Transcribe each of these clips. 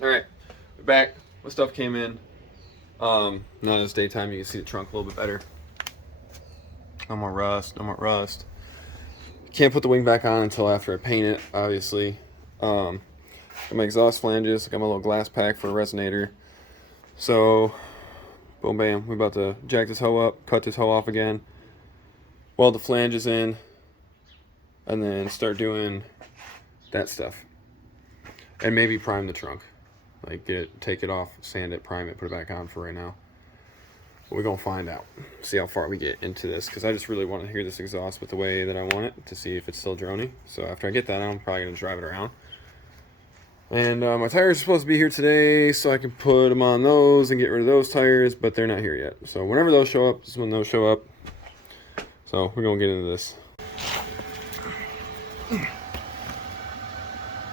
Alright, we're back. My stuff came in. Now that it's daytime, you can see the trunk a little bit better. No more rust, no more rust. Can't put the wing back on until after I paint it, obviously. Got my exhaust flanges, got my little glass pack for a resonator. So, boom bam, we're about to jack this hoe up, cut this hoe off again, weld the flanges in, and then start doing that stuff. And maybe prime the trunk. Like take it off, sand it, prime it, put it back on for right now. But we're gonna find out. See how far we get into this, because I just really want to hear this exhaust with the way that I want it to see if it's still drony. So after I get that, I'm probably gonna drive it around. And my tires are supposed to be here today, so I can put them on those and get rid of those tires, but they're not here yet. So whenever those show up, this is when those show up. So we're gonna get into this.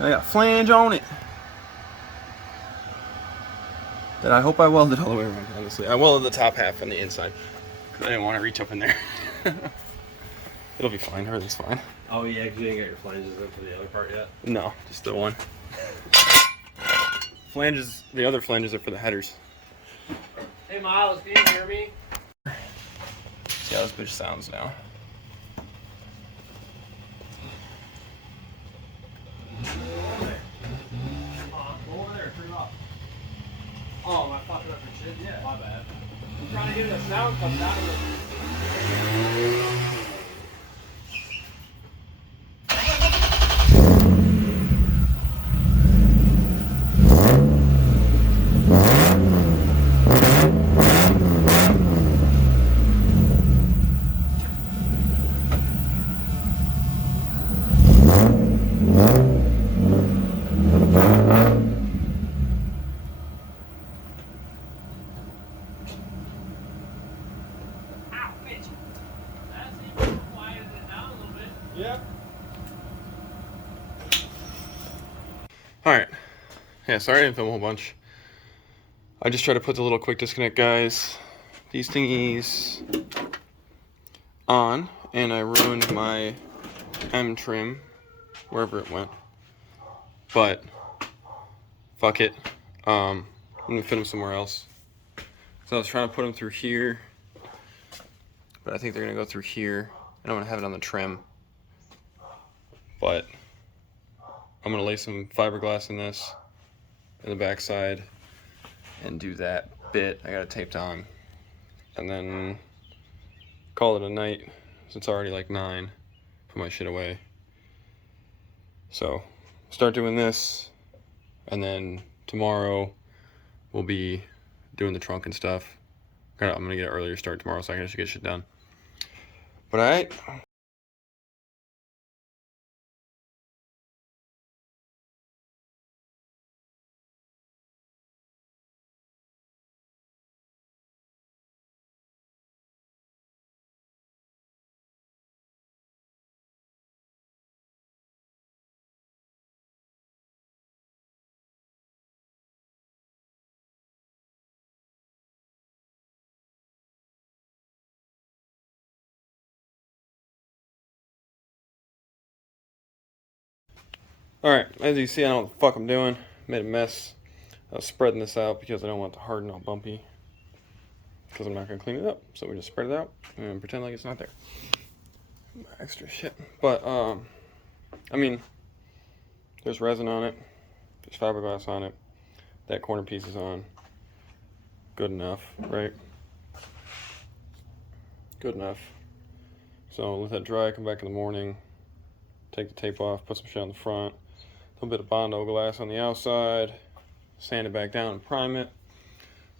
I got flange on it. That I hope I welded all the way around, honestly. I welded the top half on the inside, because I didn't want to reach up in there. It'll be fine, everything's fine. Oh yeah, because you didn't get your flanges in for the other part yet? No, just the one. Flanges, the other flanges are for the headers. Hey Miles, can you hear me? See how this bitch sounds now. Go over there, turn it off. Oh, am I fucking up your shit? Yeah. My bad. I'm trying to get the sound come out of it. Yep. Alright. Yeah, sorry I didn't film a whole bunch. I just tried to put the little quick disconnect guys, these thingies, on, and I ruined my M trim wherever it went. But fuck it. I'm gonna fit them somewhere else. So I was trying to put them through here, but I think they're gonna go through here, and I'm gonna have it on the trim. But I'm gonna lay some fiberglass in this, in the backside, and do that bit. I got it taped on, and then call it a night. Since it's already like 9, put my shit away. So start doing this, and then tomorrow we'll be doing the trunk and stuff. I'm gonna get an earlier start tomorrow so I can actually get shit done. But alright. Alright, as you see, I don't know what the fuck I'm doing. Made a mess. I was spreading this out because I don't want it to harden all bumpy. Because I'm not going to clean it up. So we just spread it out and pretend like it's not there. Extra shit. But, I mean, there's resin on it. There's fiberglass on it. That corner piece is on. Good enough, right? Good enough. So let that dry, come back in the morning. Take the tape off, put some shit on the front. A little bit of Bondo glass on the outside. Sand it back down and prime it.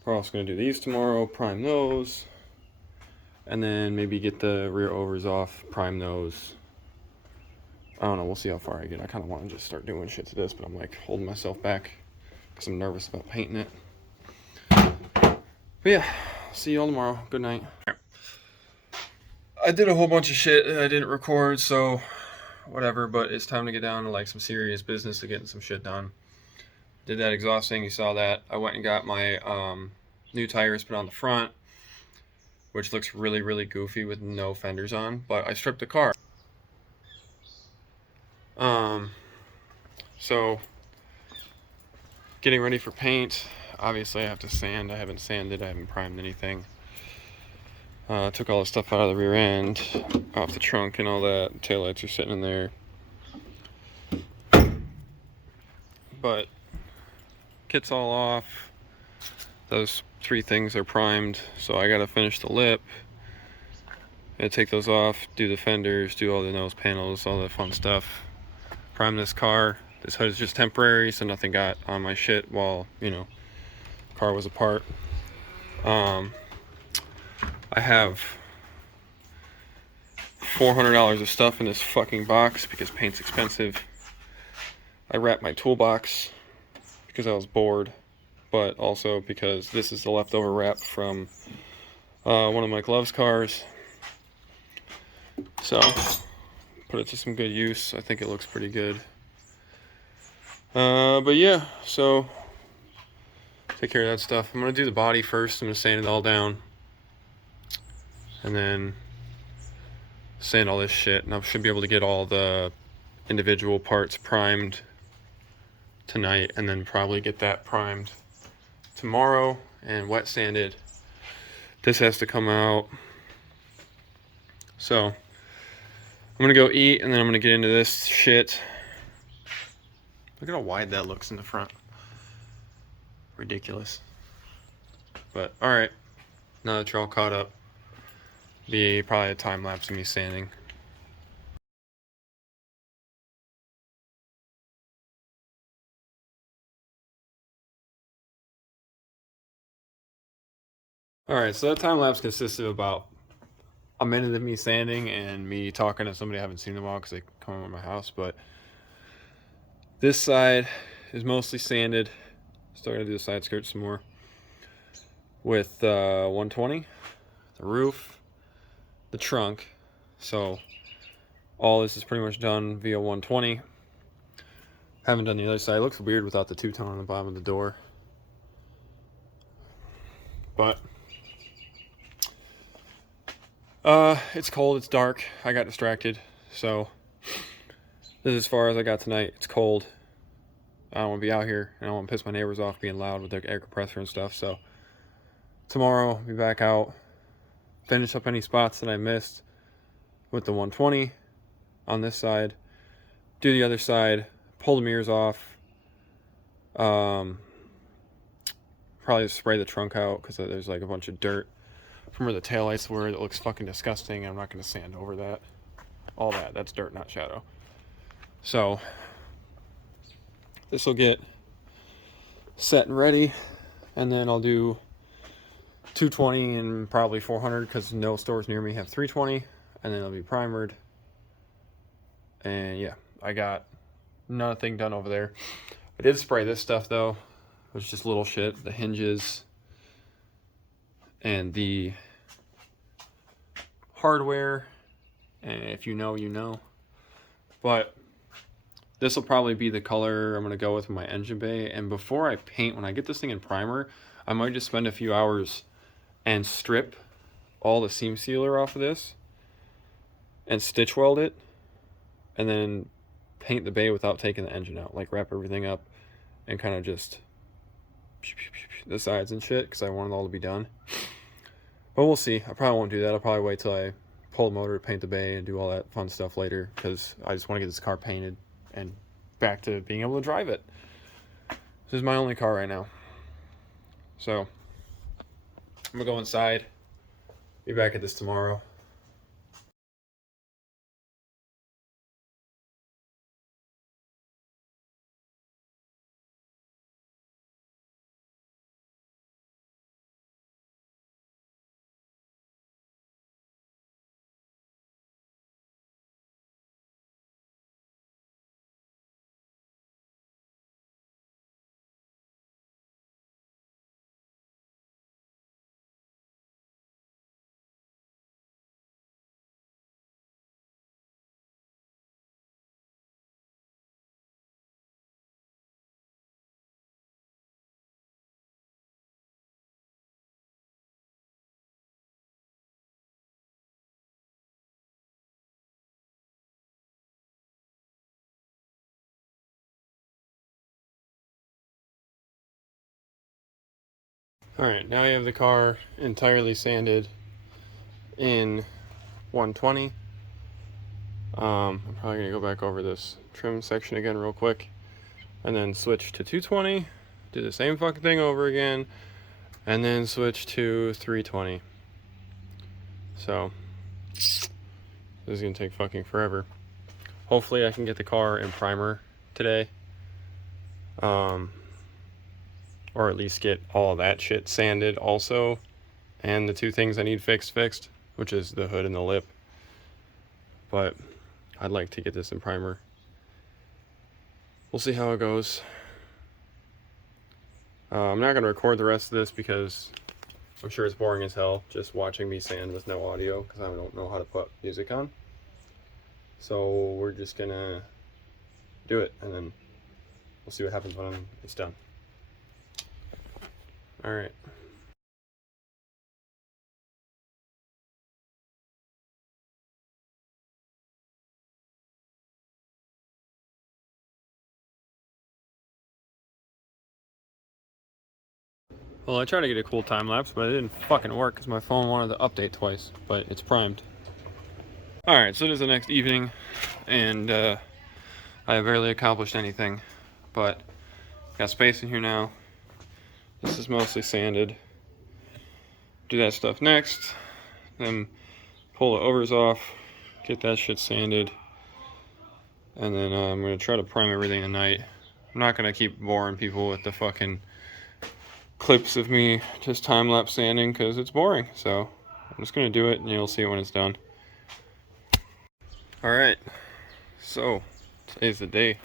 We're also going to do these tomorrow, prime those. And then maybe get the rear overs off, prime those. I don't know, we'll see how far I get. I kind of want to just start doing shit to this, but I'm like holding myself back because I'm nervous about painting it. But yeah, see you all tomorrow. Good night. I did a whole bunch of shit that I didn't record, so whatever, but it's time to get down to like some serious business to getting some shit done. Did that exhaust thing, you saw that. I went and got my new tires put on the front, which looks really, really goofy with no fenders on, but I stripped the car. So getting ready for paint. Obviously, I have to sand. I haven't sanded. I haven't primed anything. Took all the stuff out of the rear end, off the trunk and all that. Taillights are sitting in there. But kit's all off. Those 3 things are primed, so I gotta finish the lip. Gotta take those off, do the fenders, do all the nose panels, all the fun stuff. Prime this car. This hood is just temporary, so nothing got on my shit while, you know, car was apart. I have $400 of stuff in this fucking box because paint's expensive. I wrapped my toolbox because I was bored, but also because this is the leftover wrap from one of my gloves cars. So, put it to some good use. I think it looks pretty good. But yeah, so take care of that stuff. I'm gonna do the body first. I'm gonna sand it all down, and then sand all this shit. And I should be able to get all the individual parts primed tonight, and then probably get that primed tomorrow and wet sanded. This has to come out. So I'm gonna go eat, and then I'm gonna get into this shit. Look at how wide that looks in the front. Ridiculous. But alright, now that you're all caught up, be probably a time lapse of me sanding. Alright, so that time lapse consisted of about a minute of me sanding and me talking to somebody I haven't seen in a while because they come over to my house. But this side is mostly sanded. Still gonna do the side skirt some more with 120, the roof, the trunk. So all this is pretty much done via 120. Haven't done the other side. It looks weird without the two-tone on the bottom of the door, but it's cold, it's dark. I got distracted, so this is as far as I got tonight. It's cold. I don't want to be out here. I don't want to piss my neighbors off being loud with their air compressor and stuff. So tomorrow, I'll be back out, finish up any spots that I missed with the 120 on this side, do the other side, pull the mirrors off, probably spray the trunk out because there's like a bunch of dirt from where the taillights were that looks fucking disgusting. I'm not going to sand over that. All that's dirt, not shadow. So this will get set and ready, and then I'll do 220 and probably 400 because no stores near me have 320, and then it'll be primered. And yeah, I got nothing done over there. I did spray this stuff though. It was just little shit, the hinges and the hardware, and if you know, you know. But this will probably be the color I'm going to go with my engine bay. And before I paint, when I get this thing in primer, I might just spend a few hours and strip all the seam sealer off of this and stitch weld it, and then paint the bay without taking the engine out. Like wrap everything up and kind of just the sides and shit because I want it all to be done. But we'll see. I probably won't do that. I'll probably wait till I pull the motor, paint the bay, and do all that fun stuff later because I just want to get this car painted and back to being able to drive it. This is my only car right now. So I'm gonna go inside, be back at this tomorrow. Alright, now I have the car entirely sanded in 120. I'm probably going to go back over this trim section again real quick, and then switch to 220, do the same fucking thing over again, and then switch to 320. So, this is going to take fucking forever. Hopefully I can get the car in primer today. Or at least get all of that shit sanded also. And the two things I need fixed, which is the hood and the lip. But I'd like to get this in primer. We'll see how it goes. I'm not going to record the rest of this because I'm sure it's boring as hell just watching me sand with no audio because I don't know how to put music on. So we're just going to do it and then we'll see what happens when it's done. Alright. Well, I tried to get a cool time lapse, but it didn't fucking work because my phone wanted to update twice, but it's primed. Alright, so it is the next evening, and I have barely accomplished anything, but got space in here now. This is mostly sanded. Do that stuff next, then pull the overs off, get that shit sanded, and then I'm going to try to prime everything tonight. I'm not going to keep boring people with the fucking clips of me just time-lapse sanding because it's boring, so I'm just going to do it and you'll see it when it's done. Alright, so today's the day.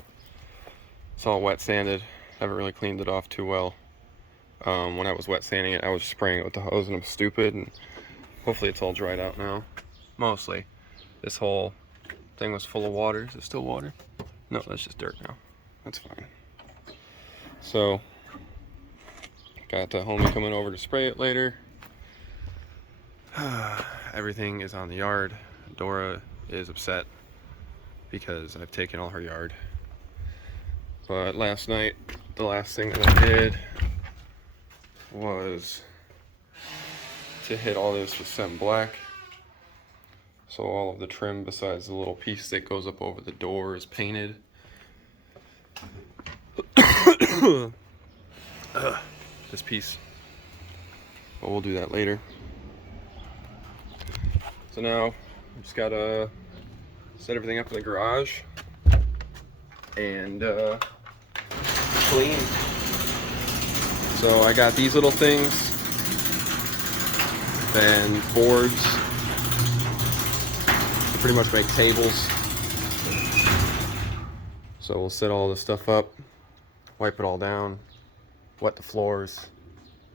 It's all wet sanded. Haven't really cleaned it off too well. When I was wet sanding it, I was spraying it with the hose and I'm stupid, and hopefully it's all dried out now. Mostly. This whole thing was full of water. Is it still water? No, that's just dirt now. That's fine. So, got the homie coming over to spray it later. Everything is on the yard. Dora is upset because I've taken all her yard. But last night, the last thing that I did was to hit all this with Sem Black. So all of the trim besides the little piece that goes up over the door is painted. This piece. But we'll do that later. So now, we just gotta set everything up in the garage and clean. So I got these little things, then boards to pretty much make tables. So we'll set all this stuff up, wipe it all down, wet the floors,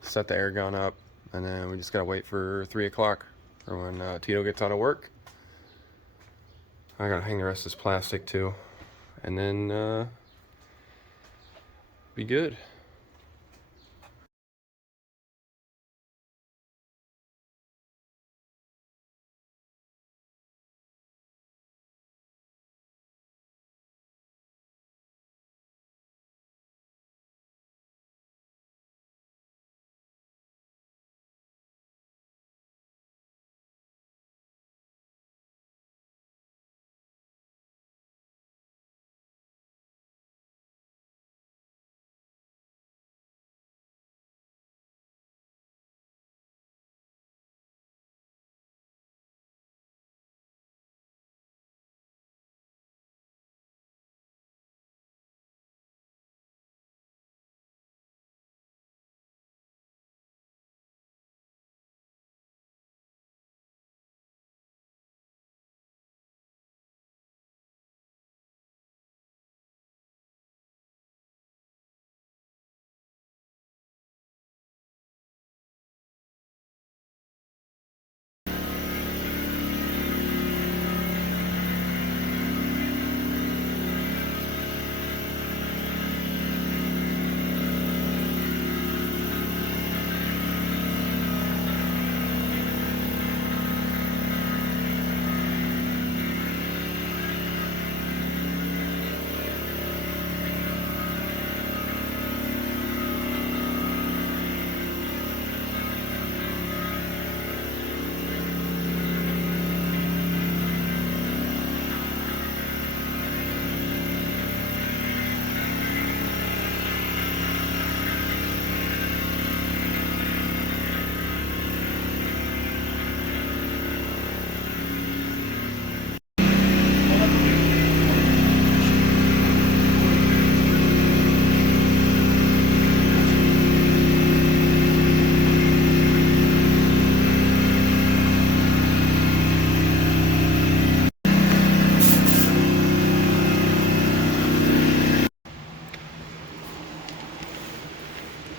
set the air gun up, and then we just gotta wait for 3 o'clock for when Tito gets out of work. I gotta hang the rest of this plastic too, and then be good.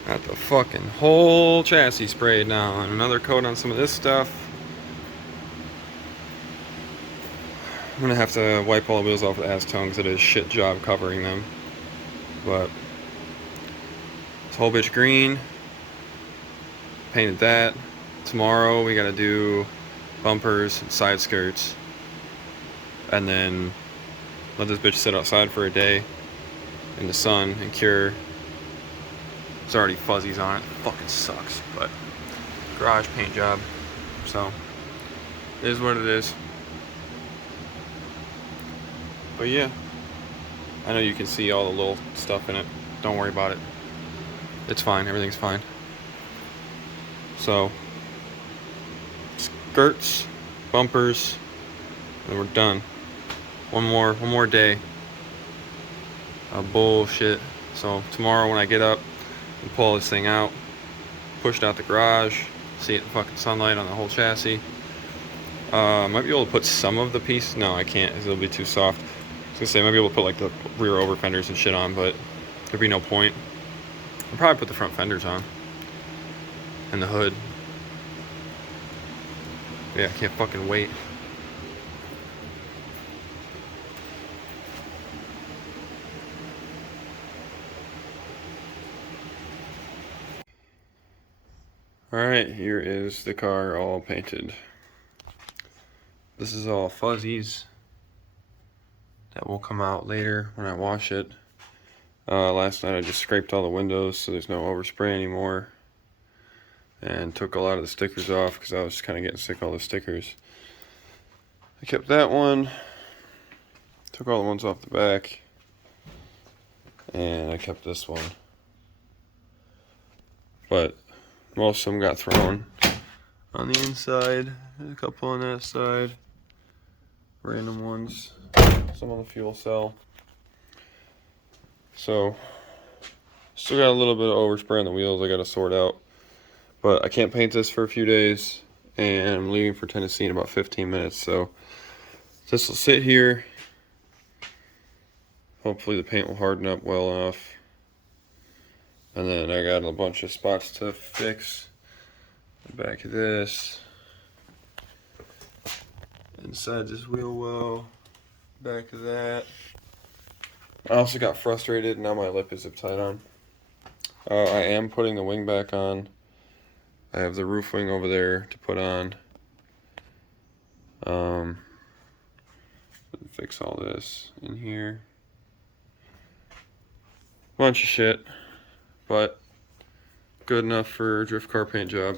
Got the fucking whole chassis sprayed now, and another coat on some of this stuff. I'm gonna have to wipe all the wheels off with acetone because it is a shit job covering them. But this whole bitch green. Painted that. Tomorrow we gotta do bumpers and side skirts. And then let this bitch sit outside for a day in the sun and cure. There's already fuzzies on it. Fucking sucks, but garage paint job. So it is what it is. But yeah, I know you can see all the little stuff in it. Don't worry about it. It's fine. Everything's fine. So skirts, bumpers, and we're done. One more day of bullshit. So tomorrow when I get up and pull this thing out, push it out the garage, see it in fucking sunlight on the whole chassis. Might be able to put some of the piece. No, I can't, because it'll be too soft. I was gonna say I might be able to put like the rear over fenders and shit on, but there'd be no point. I'll probably put the front fenders on and the hood. Yeah, I can't fucking wait. Alright, here is the car all painted. This is all fuzzies that will come out later when I wash it. Last night I just scraped all the windows so there's no overspray anymore. And took a lot of the stickers off because I was just kind of getting sick of all the stickers. I kept that one. Took all the ones off the back. And I kept this one. But most of them got thrown on the inside. There's a couple on that side. Random ones. Some on the fuel cell. So, still got a little bit of overspray on the wheels I gotta sort out. But I can't paint this for a few days. And I'm leaving for Tennessee in about 15 minutes. So, this will sit here. Hopefully the paint will harden up well enough. And then I got a bunch of spots to fix. The back of this. Inside this wheel well. Back of that. I also got frustrated, now my lip is zip tied on. I am putting the wing back on. I have the roof wing over there to put on. Fix all this in here. Bunch of shit, but good enough for a drift car paint job.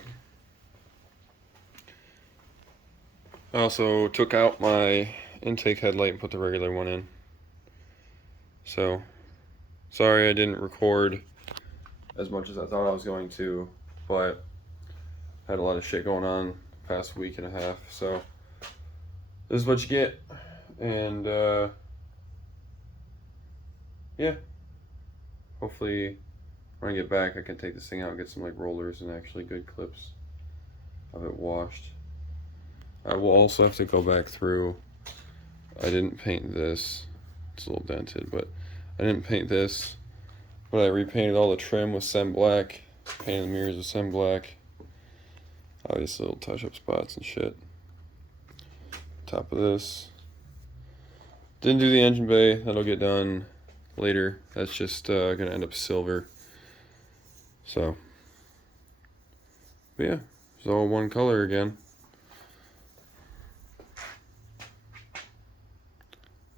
I also took out my intake headlight and put the regular one in. So, sorry I didn't record as much as I thought I was going to, but I had a lot of shit going on the past week and a half, so this is what you get. And yeah, hopefully when I get back I can take this thing out and get some like rollers and actually good clips of it washed. I will also have to go back through. I didn't paint this. It's a little dented, but I didn't paint this. But I repainted all the trim with Sem Black. Painted the mirrors with Sem Black. Obviously little touch-up spots and shit. Top of this. Didn't do the engine bay. That'll get done later. That's just gonna end up silver. So, but yeah, it's all one color again.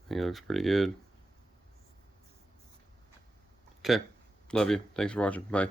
I think it looks pretty good. Okay, love you. Thanks for watching. Bye.